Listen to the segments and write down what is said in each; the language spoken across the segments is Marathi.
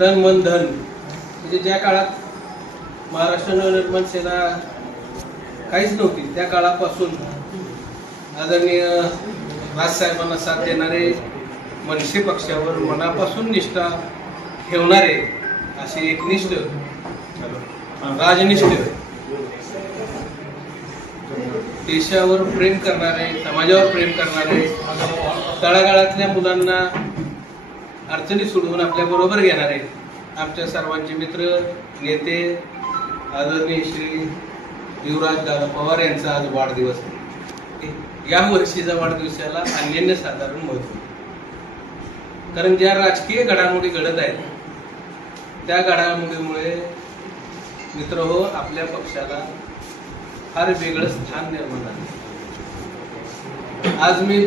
तन मन धन. म्हणजे ज्या काळात महाराष्ट्र नवनिर्माण सेना काहीच नव्हती त्या काळापासून आदरणीय राजसाहेबांना साथ देणारे मनसे पक्षावर मनापासून निष्ठा ठेवणारे असे एकनिष्ठ राजनिष्ठ देशावर प्रेम करणारे समाजावर प्रेम करणारे तळागाळातल्या मुलांना अडचणी सोडवून आपल्या बरोबर आहेत. आमच्या सर्वांचे मित्र नेते आदरणीय श्री युवराज दादा पवार यांचा आज वाढदिवस आहे. या वर्षीच्या वाढदिवसाला अनन्य साधारण महत्त्व कारण ज्या राजकीय घडामोडी घडत आहेत त्या घडामोडीमुळे मित्र हो आपल्या पक्षाला फार वेगळं स्थान निर्माण झालं. आज मी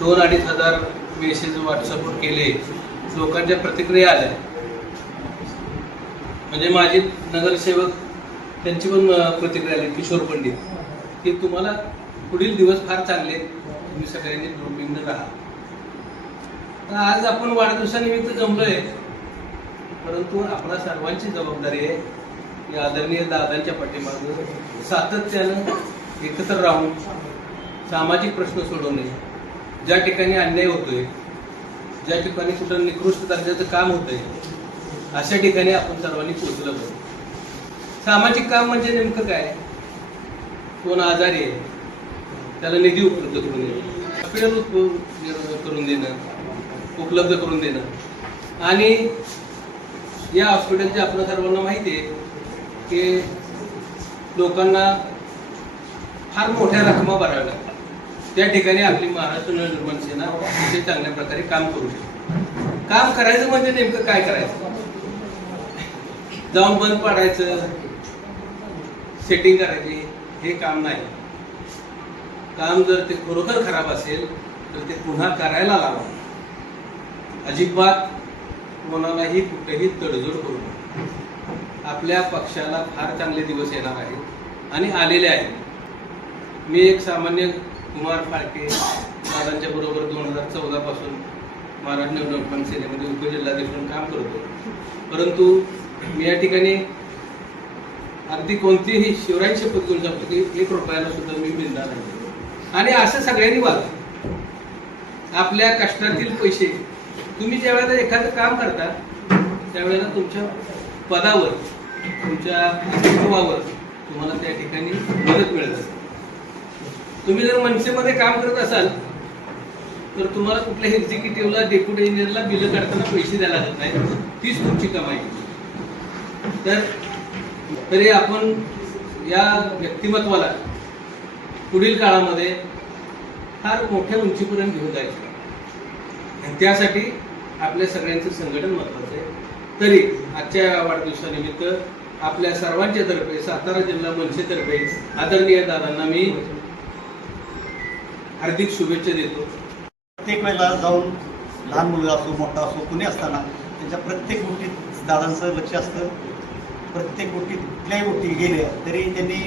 दोन अडीच हजार मेसेज व्हॉट्सअपवर केले लोकांच्या प्रतिक्रिया आल्या. म्हणजे माझे नगरसेवक त्यांची पण प्रतिक्रिया आली किशोर पंडित. की तुम्हाला पुढील दिवस फार चांगले तुम्ही सगळ्यांनी ग्रुपिंगनं राहा. तर आज आपण वाढदिवसानिमित्त जमलोय. परंतु आपला सर्वांची जबाबदारी आहे की आदरणीय दादांच्या पाठीमागं सातत्यानं एकत्र राहून सामाजिक प्रश्न सोडवणे. ज्या ठिकाणी अन्याय होतोय ज्या ठिकाणी कुठं निकृष्ट दर्जाचं काम होतंय अशा ठिकाणी आपण सर्वांनी पोहोचलं पाहिजे. सामाजिक काम म्हणजे नेमकं काय? कोण आजारी आहे त्याला निधी उपलब्ध करून देणं. हॉस्पिटल करून देणं उपलब्ध करून देणं. आणि या हॉस्पिटलचे आपल्या सर्वांना माहिती आहे की लोकांना फार मोठ्या रकमा भराव्या लागतात. त्या ठिकाणी आपली महाराष्ट्र नवनिर्माण सेना अतिशय चांगल्या प्रकारे काम करू शकते. काम करायचं म्हणजे नेमकं काय करायचं? जाऊन बंद पाडायचं सेटिंग करायची हे काम नाही. काम जर ते खरोखर खराब असेल तर ते पुन्हा करायला लावा. अजिबात कोणालाही कुठेही तडजोड करू नका. आपल्या पक्षाला फार चांगले दिवस येणार आहेत आणि आलेले आहेत. मी एक सामान्य कुमार फाळके महाराजांच्या बरोबर दोन हजार चौदा पासून महाराष्ट्र नवनिर्माण सेनेमध्ये उपजिल्हाध्यक्ष म्हणून काम करतो परंतु मी या ठिकाणी अगदी कोणतीही शिवराई शपथ घेऊन सांगतो की एक रुपयाला सुद्धा मी मिळणार नाही. आणि असं सगळ्यांनी वाग आपल्या कष्टातील पैसे. तुम्ही ज्या वेळेला एखादं काम करता त्यावेळेला तुमच्या पदावर तुमच्या अस्तित्वावर तुम्हाला त्या ठिकाणी मदत मिळत असते. तुम्ही जर मनसेमध्ये काम करत असाल तर तुम्हाला कुठल्या एक्झिक्युटिव्हला डेप्युटी इंजिनियरला बिलं काढताना पैसे द्यायला लागत नाही. तीच तुमची कमाई. तर तरी आपण या व्यक्तिमत्वाला पुढील काळामध्ये फार मोठ्या उंचीपर्यंत घेऊन जायचं आणि त्यासाठी आपल्या सगळ्यांचं संघटन महत्वाचं आहे. तरी आजच्या या वाढदिवसानिमित्त आपल्या सर्वांच्या तर्फे सातारा जिल्हा मनसेतर्फे आदरणीय दादांना मी हार्दिक शुभेच्छा देतो. प्रत्येक वेळेला जाऊन लहान मुलगा असो मोठा असो कुणी असताना त्यांच्या प्रत्येक गोष्टीत दादांचं लक्ष असतं. प्रत्येक गोष्टीत कुठल्याही गोष्टी गेल्या तरी त्यांनी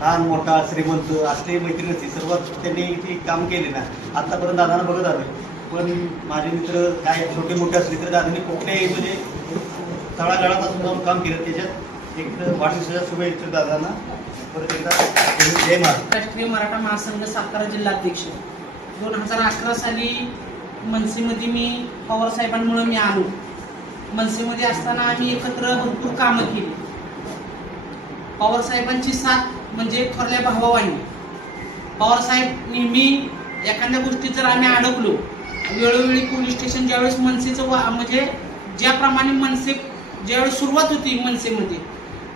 लहान मोठा श्रीमंत असले मैत्रीण असते सर्वात त्यांनी ते काम केले ना आतापर्यंत दादांना बघत आलोय. पण माझे मित्र काय छोटे मोठे असले तर दादांनी कुठल्याही म्हणजे तळागाळात असून जाऊन काम केलं. त्याच्यात एक वाढदिवसाच्या शुभेच्छा दादांना. परत एकदा राष्ट्रीय मराठा महासंघ सातारा जिल्हाध्यक्ष. दोन हजार अकरा साली मनसेमध्ये मी पवार साहेबांमुळे मी आलो. मनसेमध्ये असताना आम्ही एकत्र भरपूर कामं केली. पवार साहेबांची साथ म्हणजे थोरल्या भावावानी. पवार साहेब नेहमी एखाद्या गोष्टीत जर आम्ही अडकलो वेळोवेळी पोलीस स्टेशन ज्यावेळेस मनसेचं वा म्हणजे ज्याप्रमाणे मनसे ज्यावेळेस सुरुवात होती मनसेमध्ये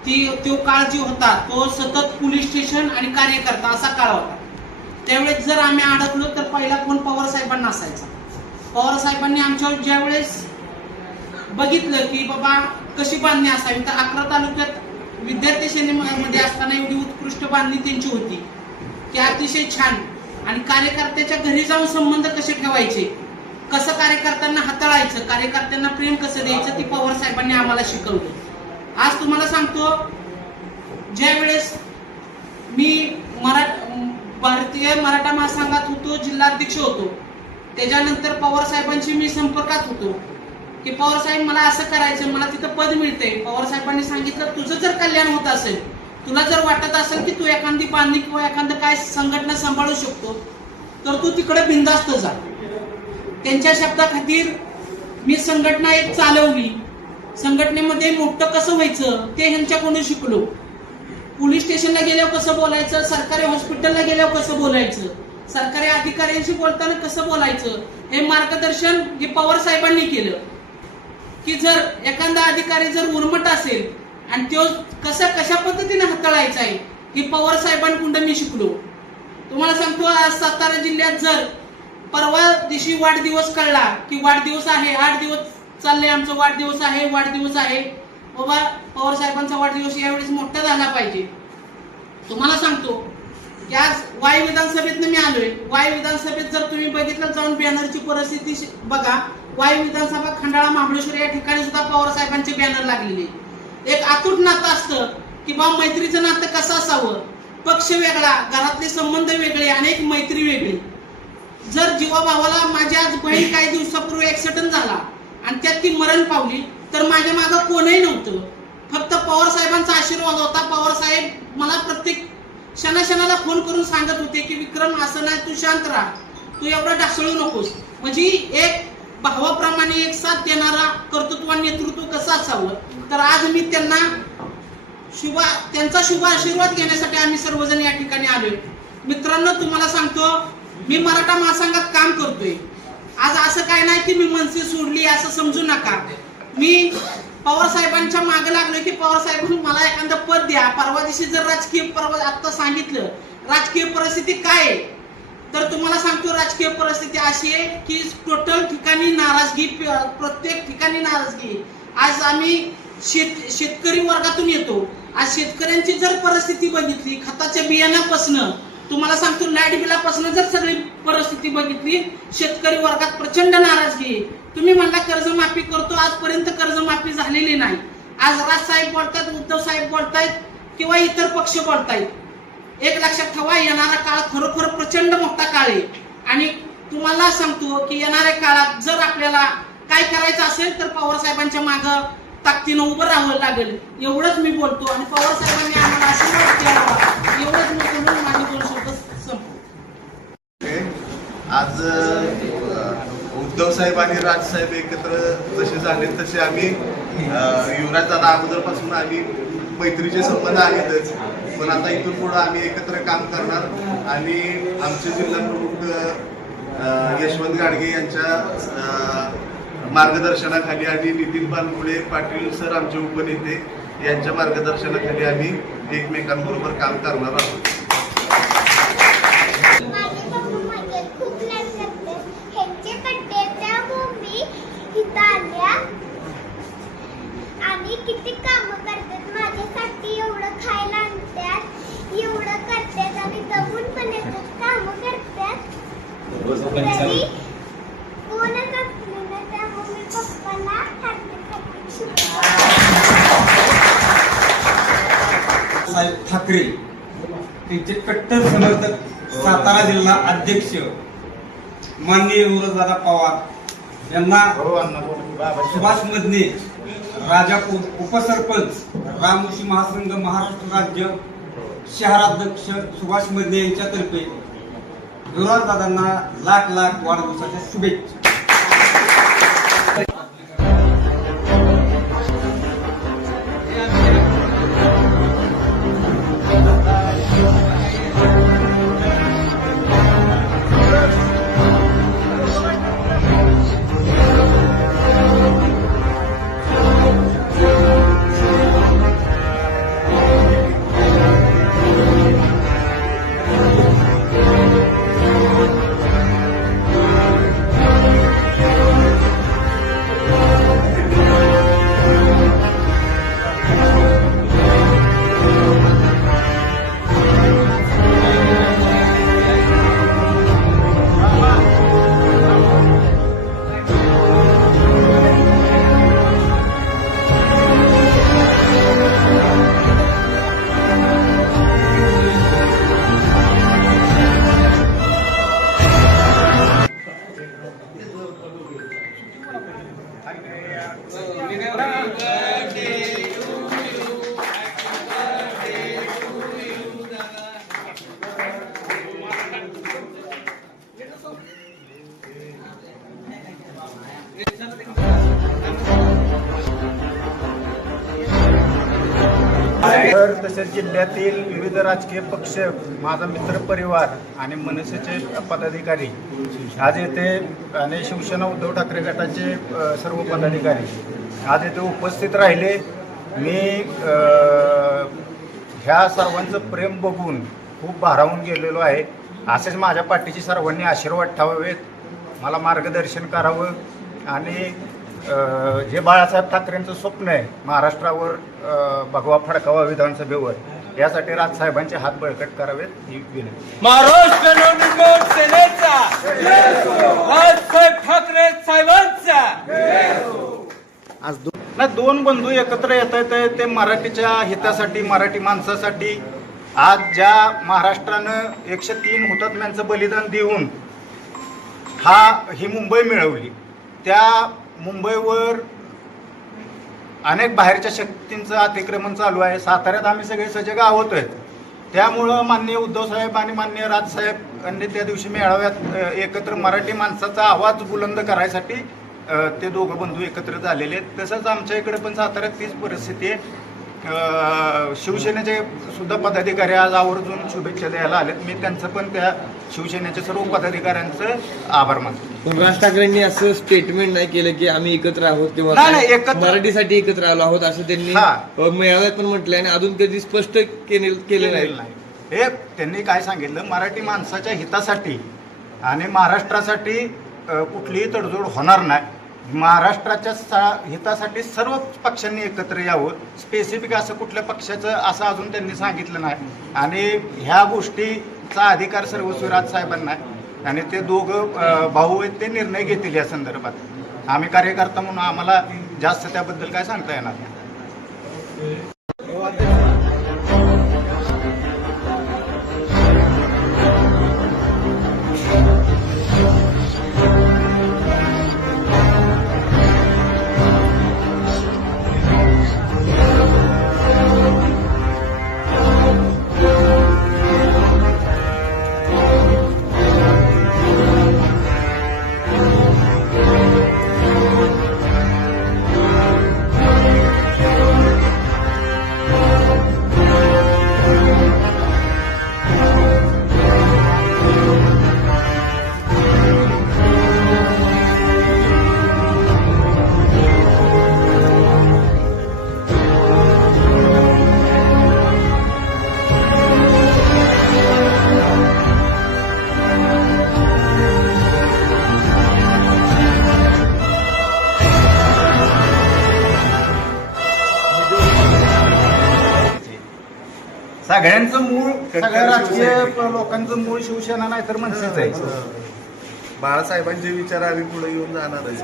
ती तो काळ जी होता तो सतत पोलीस स्टेशन आणि कार्यकर्ता असा काळ होता. त्यावेळेस जर आम्ही अडकलो तर पहिला फोन पवार साहेबांना असायचा. पवार साहेबांनी आमच्यावर ज्यावेळेस बघितलं की बाबा कशी बांधणी असावी तर अकरा तालुक्यात विद्यार्थी सेनेमध्ये असताना एवढी उत्कृष्ट बांधणी त्यांची होती की अतिशय छान. आणि कार्यकर्त्याच्या घरी जाऊन संबंध कसे ठेवायचे? कसं कार्यकर्त्यांना हाताळायचं? कार्यकर्त्यांना प्रेम कसं द्यायचं? ती पवार साहेबांनी आम्हाला शिकवलं. आज तुम्हाला सांगतो ज्या वेळेस मी मरा भारतीय मराठा महासंघात होतो जिल्हाध्यक्ष होतो त्याच्यानंतर पवार साहेबांशी मी संपर्कात होतो. की पवार साहेब मला असं करायचं मला तिथं पद मिळते पवार साहेबांनी सांगितलं तुझं जर कल्याण होत असेल तुला जर वाटत असेल की तू एखादी बांधणी किंवा एखादं काय संघटना सांभाळू शकतो तर तू तिकडे बिंदास्त जा. त्यांच्या शब्दाखातीर मी संघटना एक चालवली. संघटनेमध्ये मोठं कसं व्हायचं ते ह्यांच्याकडून शिकलो. पोलीस स्टेशनला गेल्यावर कसं बोलायचं? सरकारी हॉस्पिटलला गेल्यावर कसं बोलायचं? सरकारी अधिकाऱ्यांशी बोलताना कसं बोलायचं? हे मार्गदर्शन हे पवार साहेबांनी केलं. की जर एखादा अधिकारी जर उर्मट असेल आणि तो कसा कशा पद्धतीने हाताळायचा आहे हे पवार साहेबांकडून मी शिकलो. तुम्हाला सांगतो आज सातारा जिल्ह्यात जर परवा दिवशी वाढदिवस कळला की वाढदिवस आहे आठ दिवस चाललंय आमचा वाढदिवस आहे वाढदिवस आहे. बाबा पवार साहेबांचा वाढदिवस यावेळेस मोठा झाला पाहिजे. तुम्हाला सांगतो की आज वाय विधानसभेतनं मी आलोय. वाय विधानसभेत जर तुम्ही बघितलं जाऊन बॅनरची परिस्थिती बघा. वाय विधानसभा खंडाळा महाबळेश्वर या ठिकाणी सुद्धा पवार साहेबांचे बॅनर लागलेले एक आतुट नातं असतं की बा मैत्रीचं नातं कसं असावं? पक्ष वेगळा घरातले संबंध वेगळे अनेक मैत्री वेगळी. जर जीवाभावाला माझी आज बहीण काही दिवसापूर्वी ऍक्सिडेंट झाला आणि त्यात ती मरण पावली. तर माझ्या मागं कोणही नव्हतं. फक्त पवार साहेबांचा आशीर्वाद होता. पवार साहेब मला प्रत्येक क्षणाक्षणाला फोन करून सांगत होते की विक्रम असं नाही तू शांत राहा. तू एवढं ढासळू नकोस. म्हणजे एक भावाप्रमाणे एक साथ देणारा कर्तृत्व आणि नेतृत्व कसं असावं? तर आज मी त्यांना शुभा त्यांचा शुभ आशीर्वाद घेण्यासाठी आम्ही सर्वजण या ठिकाणी आलोय. मित्रांनो तुम्हाला सांगतो मी मराठा महासंघात काम करतोय. आज असं काय नाही की मी मनसे सोडली असं समजू नका. मी पवार साहेबांच्या मागे लागलो की पवार साहेबांनी मला एखादं पद द्या. परवा दिवशी जर राजकीय परवा आता सांगितलं राजकीय परिस्थिती काय? आहे तर तुम्हाला सांगतो राजकीय परिस्थिती अशी आहे की टोटल ठिकाणी नाराजगी प्रत्येक ठिकाणी नाराजगी. आज आम्ही शेत शेतकरी वर्गातून येतो. आज शेतकऱ्यांची जर परिस्थिती बघितली खताच्या बियाण्यापासनं तुम्हाला सांगतो लाइट बिलापासून जर सगळी परिस्थिती बघितली शेतकरी वर्गात प्रचंड नाराजगी तुम्ही म्हणला कर्जमाफी करतो आजपर्यंत कर्जमाफी झालेली नाही. आज राजसाहेब बोलतात उद्धव साहेब बोलतायत किंवा इतर पक्ष बोलतायत. एक लक्षात ठेवा येणारा काळ खरोखर प्रचंड मोठा काळ आहे. आणि तुम्हाला सांगतो की येणाऱ्या काळात जर आपल्याला काय करायचं असेल तर पवार साहेबांच्या माग ताकदीनं उभं राहावं लागेल. एवढंच मी बोलतो. आणि पवार साहेबांनी आम्हाला आशीर्वाद द्यावा एवढंच मी बोलून माझे दोन शब्द संपवतो आज अ, उद्धव साहेब आणि राज साहेब एकत्र जसे झाले तसे आम्ही युवराज दादा अगोदरपासून आम्ही मैत्रीचे संबंध आहेतच. पण आता इथून पुढे आम्ही एकत्र काम करणार आणि आमचे जिल्हा प्रमुख यशवंत गाडगे यांच्या मार्गदर्शनाखाली आणि नितीन पानपुळे पाटील सर आमचे उपनेते यांच्या मार्गदर्शनाखाली आम्ही एकमेकांबरोबर काम करणार आहोत माझे पप्पा माझे खूप लाड करते ह्यांचे बड्डे त्यामुळे मी इथं आल्या आणि किती कामं करतात माझ्यासाठी एवढं खायला आणतात एवढं करतात आणि दमून पण येतात कामं करतात तरी कोणच असले ना त्यामुळे मी पप्पाला हार्दिक हार्दिक शुभेच्छा साहेब ठाकरे त्यांचे कट्टर समर्थक सातारा जिल्हा अध्यक्ष माननीय युवराजदादा पवार यांना सुभाष मदने राजा उप- उपसरपंच रामोशी महासंघ महाराष्ट्र राज्य शहराध्यक्ष सुभाष मदने यांच्यातर्फे युवराजदादांना लाख लाख वाढदिवसाच्या शुभेच्छा. तसेच जिल्ह्यातील विविध राजकीय पक्ष माझा मित्र परिवार आणि मनसेचे पदाधिकारी आज येथे आणि शिवसेना उद्धव ठाकरे गटाचे सर्व पदाधिकारी आज येथे उपस्थित राहिले. मी ह्या सर्वांचं प्रेम बघून खूप भारावून गेलेलो आहे. असेच माझ्या पाठीची सर्वांनी आशीर्वाद ठेवावेत. मला मार्गदर्शन करावं. आणि अ, जे बाळासाहेब ठाकरेंचं स्वप्न आहे महाराष्ट्रावर भगवा फडकावा विधानसभेवर यासाठी राजसाहेबांचे हात बळकट करावेत ही विनंती. महाराष्ट्र नवनिर्माण सेनेचा. राजसाहेब ठाकरे साहेबांचा. ना दोन बंधू एकत्र येत आहेत ते मराठीच्या हितासाठी मराठी माणसासाठी आज ज्या महाराष्ट्रानं एकशे तीन हुतात्म्यांचं बलिदान देऊन हा ही मुंबई मिळवली. त्या मुंबईवर अनेक बाहेरच्या शक्तींचं अतिक्रमण चालू आहे. साताऱ्यात आम्ही सगळे सजग आहोत. आहेत त्यामुळं माननीय उद्धव साहेब आणि माननीय राजसाहेब यांनी त्या दिवशी मेळाव्यात एकत्र मराठी माणसाचा आवाज बुलंद करायसाठी ते दोघं बंधू एकत्र झालेले आहेत. तसंच आमच्या इकडे पण साताऱ्यात तीच परिस्थिती आहे. शिवसेनेचे सुद्धा पदाधिकारी आज आवर्जून शुभेच्छा द्यायला आलेत. मी त्यांचं पण त्या शिवसेनेच्या सर्व पदाधिकाऱ्यांचं आभार मानतो. राज ठाकरेंनी असं स्टेटमेंट नाही केलं की आम्ही एकत्र आहोत किंवा मराठीसाठी एकत्र आलो आहोत असं त्यांनी हा. मेळाव्यात पण म्हटलंय आणि अजून कधी स्पष्ट केले केले केलेलं नाही. हे त्यांनी काय सांगितलं? मराठी माणसाच्या हितासाठी आणि महाराष्ट्रासाठी कुठलीही तडजोड होणार नाही. महाराष्ट्राच्या सा- हितासाठी सर्व पक्षांनी एकत्र यावं. स्पेसिफिक असं कुठल्या पक्षाचं असं अजून त्यांनी सांगितलं नाही. आणि ह्या गोष्टीचा अधिकार सर्वस्वी साहेबांना आहे. आणि ते दोघं भाऊ आहेत ते निर्णय घेतील या संदर्भात. आम्ही कार्यकर्ता म्हणून आम्हाला जास्त त्याबद्दल काय सांगता येणार नाही. सगळ्या राजकीय लोकांचं मूळ शिवसेना नाही तर मनसेच आहे. बाळासाहेबांचे विचार आम्ही पुढे घेऊन जाणारच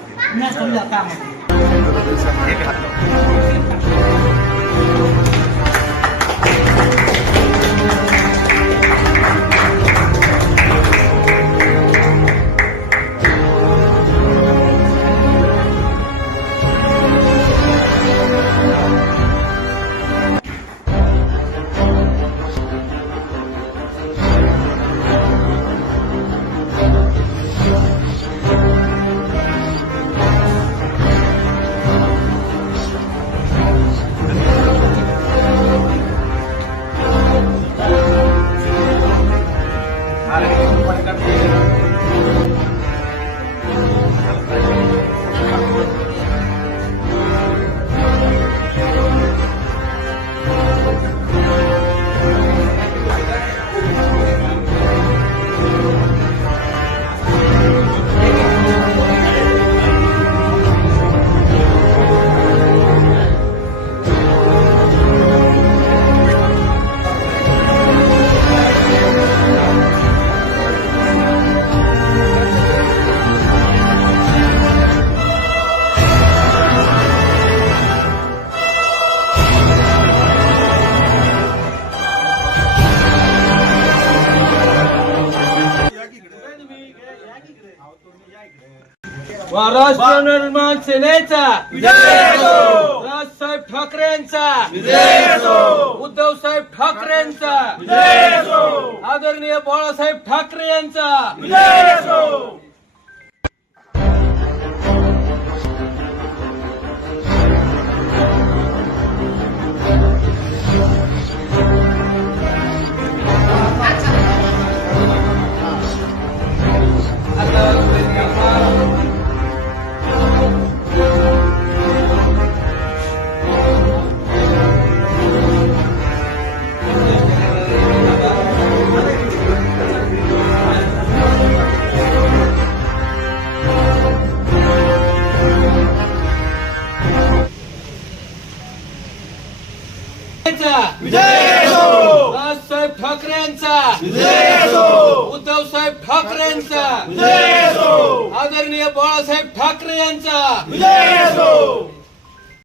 की. नाही समजा कामात. महाराष्ट्र निर्माण सेनेचा राजसाहेब ठाकरेंचा. उद्धव साहेब ठाकरेंचा. आदरणीय बाळासाहेब ठाकरे यांचा यांचा.